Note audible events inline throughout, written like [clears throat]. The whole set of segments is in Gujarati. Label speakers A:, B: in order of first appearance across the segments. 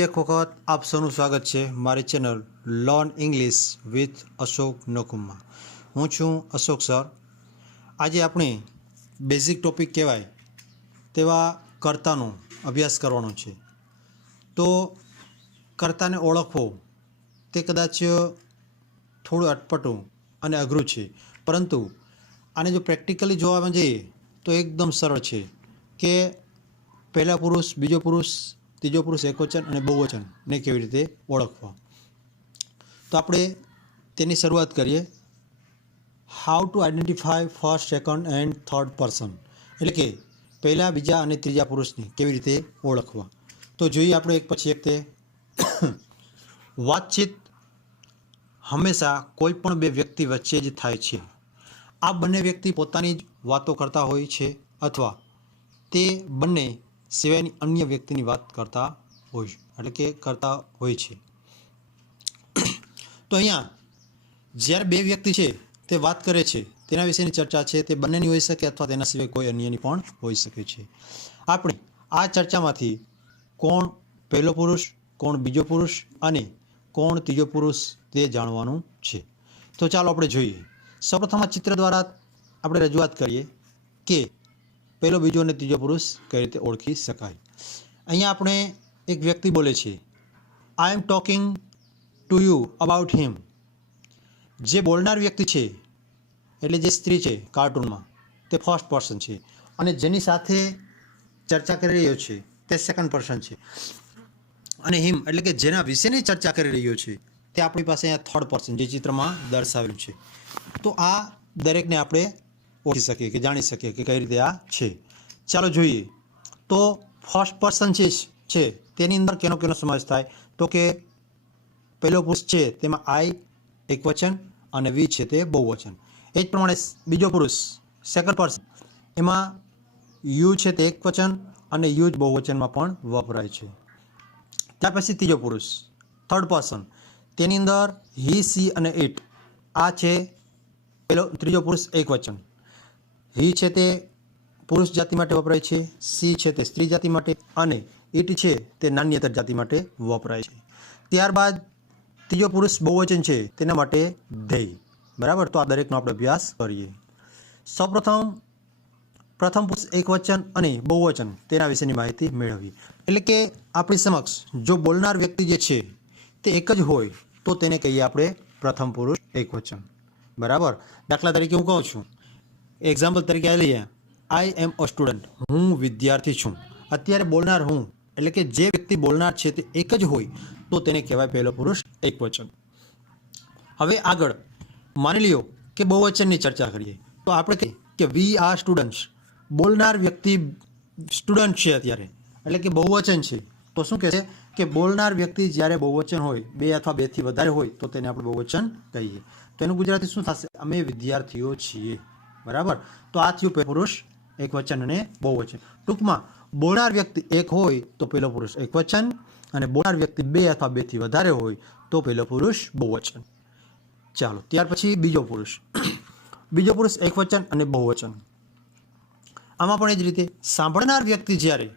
A: એક વખત આપ સૌનું સ્વાગત છે મારી channel learn English with Ashok નકુમમાં. હું છું અશોક સર. આજે આપણે બેઝિક ટોપિક કહેવાય તેવા કર્તાનો અભ્યાસ કરવાનો છે. તો કર્તાને ઓળખવો તે કદાચ થોડું અટપટું અને અઘરું છે. પરંતુ આને જો પ્રેક્ટિકલી જોવામાં જઈએ તો એકદમ સરળ છે કે પહેલા પુરુષ, બીજો પુરુષ ત્રીજો પુરુષ એકવચન અને બહુવચન ને કેવી રીતે ઓળખવા? તો આપણે તેની શરૂઆત કરીએ. How to identify first second and third person એટલે કે પહેલાં, બીજા અને ત્રીજા પુરુષને કેવી રીતે ઓળખવા? તો જોઈએ આપણે એક પછી એક તે. વાતચીત હંમેશા કોઈ પણ બે વ્યક્તિ વચ્ચે જ થાય છે. આ બંને વ્યક્તિ પોતાની જ વાતો કરતા હોય છે અથવા તે બંને સિવાયની અન્ય વ્યક્તિની વાત કરતા હોય એટલે કે કરતા હોય છે. તો અહીંયા જ્યારે બે વ્યક્તિ છે, તે વાત કરે છે, તેના વિશેની ચર્ચા છે, તે બંનેની હોઈ શકે અથવા તેના સિવાય કોઈ અન્યની પણ હોઈ શકે છે. આપણે આ ચર્ચામાંથી કોણ પહેલો પુરુષ, કોણ બીજો પુરુષ અને કોણ ત્રીજો પુરુષ તે જાણવાનું છે. તો ચાલો આપણે જોઈએ. સૌપ્રથમ આ ચિત્ર દ્વારા આપણે રજૂઆત કરીએ કે પહેલો, બીજો અને ત્રીજો પુરુષ કઈ રીતે ઓળખી શકાય? અહીંયા આપણે એક વ્યક્તિ બોલે છે I am talking to you about him જે બોલનાર વ્યક્તિ છે, એટલે જે સ્ત્રી છે કાર્ટૂનમાં, તે ફર્સ્ટ પર્સન છે અને જેની સાથે ચર્ચા કરી રહ્યો છે, તે સેકન્ડ પર્સન છે. અને હિમ એટલે કે જેના વિશેની ચર્ચા કરી રહ્યો છે, તે આપણી પાસે અહીંયા થર્ડ પર્સન જે ચિત્રમાં દર્શાવેલું છે. તો આ દરેકને આપણે ઓળખી શકીએ કે જાણી શકીએ કે કઈ રીતે આ છે. ચાલો જોઈએ. તો ફર્સ્ટ પર્સન છે, તેની અંદર કેનો કેનો સમાવેશ થાય? તો કે પહેલો પુરુષ છે, તેમાં આઈ એક વચન અને વી છે, તે બહુવચન એ જ પ્રમાણે બીજો પુરુષ સેકન્ડ પર્સન એમાં યુ છે, તે એક વચન અને યુ જ બહુવચનમાં પણ વપરાય છે. ત્યાર પછી ત્રીજો પુરુષ થર્ડ પર્સન તેની અંદર હી, સી અને ઇટ આ છે, પેલો, ત્રીજો પુરુષ એક વચન. હી છે તે પુરુષ જાતિ માટે વપરાય છે, સી છે તે સ્ત્રી જાતિ માટે અને ઇટ છે તે નાન્યતર જાતિ માટે વપરાય છે. ત્યારબાદ ત્રીજો પુરુષ બહુવચન છે તેના માટે ધ્યેય બરાબર? તો આ દરેકનો આપણે અભ્યાસ કરીએ. સૌપ્રથમ પ્રથમ પુરુષ એકવચન અને બહુવચન તેના વિશેની માહિતી મેળવવી એટલે કે આપણી સમક્ષ જો બોલનાર વ્યક્તિ જે છે તે એક જ હોય, તો તેને કહીએ આપણે પ્રથમ પુરુષ એકવચન. બરાબર? દાખલા તરીકે હું કહું છું એક્ઝામ્પલ તરીકે આ લઈએ. આઈ એમ અ સ્ટુડન્ટ હું વિદ્યાર્થી છું. અત્યારે બોલનાર હું. એટલે કે જે વ્યક્તિ બોલનાર છે તે એક જ હોય, તો તેને કહેવાય પહેલો પુરુષ, એક વચન. હવે આગળ. માની લ્યો કે બહુવચનની ચર્ચા કરીએ. તો આપણે કહીએ કે વી આર સ્ટુડન્ટ્સ બોલનાર વ્યક્તિ સ્ટુડન્ટ છે અત્યારે. એટલે કે બહુવચન છે. તો શું કહે છે કે બોલનાર વ્યક્તિ જ્યારે બહુવચન હોય, બે અથવા બેથી વધારે હોય, તો તેને આપણે બહુવચન કહીએ. તો એનું ગુજરાતી શું થશે? અમે વિદ્યાર્થીઓ છીએ. બરાબર? તો આ થયું પુરુષ, એક વચન અને બહુવચન ટૂંકમાં બોલનાર વ્યક્તિ એક હોય તો પેલો પુરુષ એક વચન અને બોલનાર વ્યક્તિ બે અથવા બેથી વધારે હોય તો પેલો પુરુષ બહુવચન ચાલો, ત્યાર પછી બીજો પુરુષ. [clears throat] બીજો પુરુષ એક વચન અને બહુવચન આમાં પણ એ જ રીતે, સાંભળનાર વ્યક્તિ જ્યારે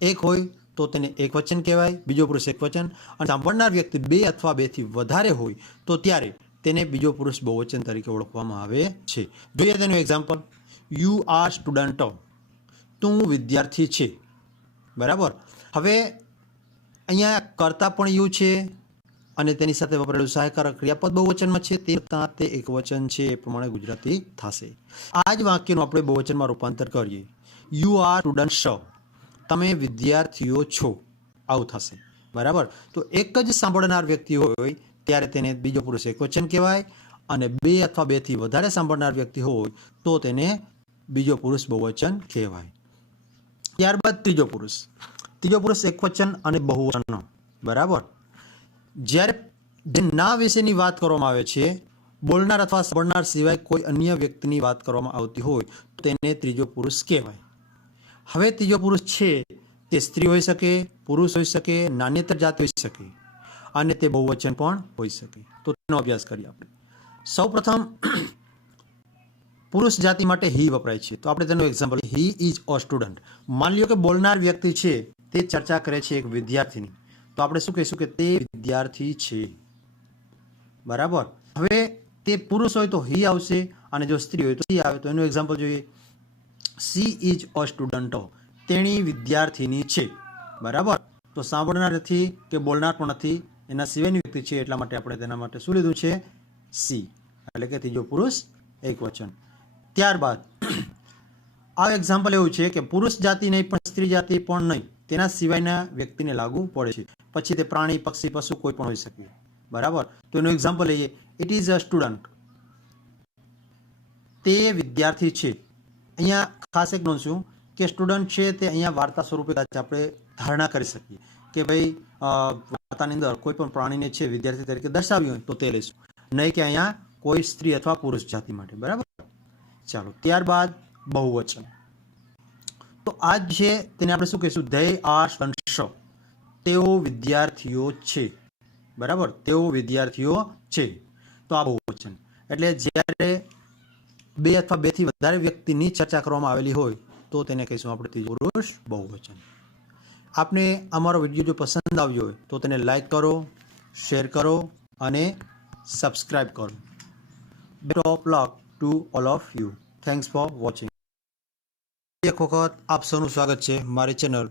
A: એક હોય તો તેને એક વચન કહેવાય, બીજો પુરુષ એક વચન. અને સાંભળનાર વ્યક્તિ બે અથવા બેથી વધારે હોય તો ત્યારે તેને બીજો પુરુષ બહુવચન તરીકે ઓળખવામાં આવે છે. જોઈએ તેનું એક્ઝામ્પલ યુ આર સ્ટુડન્ટ તું વિદ્યાર્થી છે. બરાબર? હવે અહીંયા કરતા પણ યુ છે અને તેની સાથે વપરાયેલું સહાયકારક ક્રિયાપદ બહુવચનમાં છે. તે ત્યાં તે એક વચન છે. એ પ્રમાણે ગુજરાતી થશે. આ જ વાક્યનું આપણે બહુવચનમાં રૂપાંતર કરીએ. યુ આર સ્ટુડન્ટ તમે વિદ્યાર્થીઓ છો. આવું થશે. બરાબર? તો એક જ સાંભળનાર વ્યક્તિ હોય ત્યારે તેને બીજો પુરુષ એકવચન કહેવાય અને બે અથવા બેથી વધારે સાંભળનાર વ્યક્તિ હોય તો તેને બીજો પુરુષ બહુવચન કહેવાય. ત્યારબાદ ત્રીજો પુરુષ. ત્રીજો પુરુષ એકવચન અને બહુવચન. બરાબર? જ્યારે જે ના વિશેની વાત કરવામાં આવે છે, બોલનાર અથવા સાંભળનાર સિવાય કોઈ અન્ય વ્યક્તિની વાત કરવામાં આવતી હોય, તો તેને ત્રીજો પુરુષ કહેવાય. હવે ત્રીજો પુરુષ છે તે સ્ત્રી હોઈ શકે, પુરુષ હોઈ શકે, નાન્યતર જાત હોઈ શકે. અને તે બહુવચન પણ હોઈ શકે. તો તેનો અભ્યાસ કરીએ આપણે. સૌપ્રથમ પુરુષ જાતિ માટે હી વપરાય છે. તો આપણે તેનું example he is a student માની લ્યો કે બોલનાર વ્યક્તિ છે, તે ચર્ચા કરે છે એક વિદ્યાર્થીની. તો આપણે શું કહીશું કે તે વિદ્યાર્થી છે. બરાબર? હવે તે પુરુષ હોય તો હી આવશે અને જો સ્ત્રી હોય તો સી આવે. તો એનું એક્ઝામ્પલ જોઈએ. સી ઇઝ અ સ્ટુડન્ટ તેણી વિદ્યાર્થીની છે. બરાબર? તો સાંભળનાર નથી કે બોલનાર પણ નથી. એના સિવાયની વ્યક્તિ છે એટલા માટે આપણે તેના માટે શું લીધું છે? સી. એટલે કે ત્રીજો પુરુષ એક વચન ત્યારબાદ, આ એક્ઝામ્પલ એવું છે કે પુરુષ જાતિ નહીં, પણ સ્ત્રી જાતિ પણ નહીં. તેના સિવાયના વ્યક્તિને લાગુ પડે છે. પછી તે પ્રાણી, પક્ષી, પશુ કોઈ પણ હોઈ શકે. બરાબર? તો એનું એક્ઝામ્પલ લઈએ. ઇટ ઇઝ અ સ્ટુડન્ટ તે વિદ્યાર્થી છે. અહીંયા ખાસ એક નોંધશું કે સ્ટુડન્ટ છે તે અહીંયા વાર્તા સ્વરૂપે આપણે ધારણા કરી શકીએ. કે ભાઈ વાર્તાની અંદર કોઈ પણ પ્રાણીને છે, વિદ્યાર્થી તરીકે દર્શાવ્યું હોય તો તે લઈશું. નહીં કે અહીંયા કોઈ સ્ત્રી અથવા પુરુષ જાતિ માટે. બરાબર? ચાલો, ત્યારબાદ બહુવચન. તો આ છે, તેને આપણે શું કહીશું? ધે આર સંશ તેઓ વિદ્યાર્થીઓ છે. બરાબર? તેઓ વિદ્યાર્થીઓ છે. તો આ બહુવચન. એટલે જ્યારે બે અથવા બેથી વધારે વ્યક્તિની ચર્ચા કરવામાં આવેલી હોય તો તેને કહીશું આપણે ત્રીજો પુરુષ બહુવચન. આપને અમારો વીડિયો જો પસંદ આવ્યો હોય, તો તેને લાઈક કરો શેર કરો અને સબસ્ક્રાઈબ કરો. Best of luck to all of you thanks for watching એક વખત આપ સૌનું સ્વાગત છે મારી ચેનલ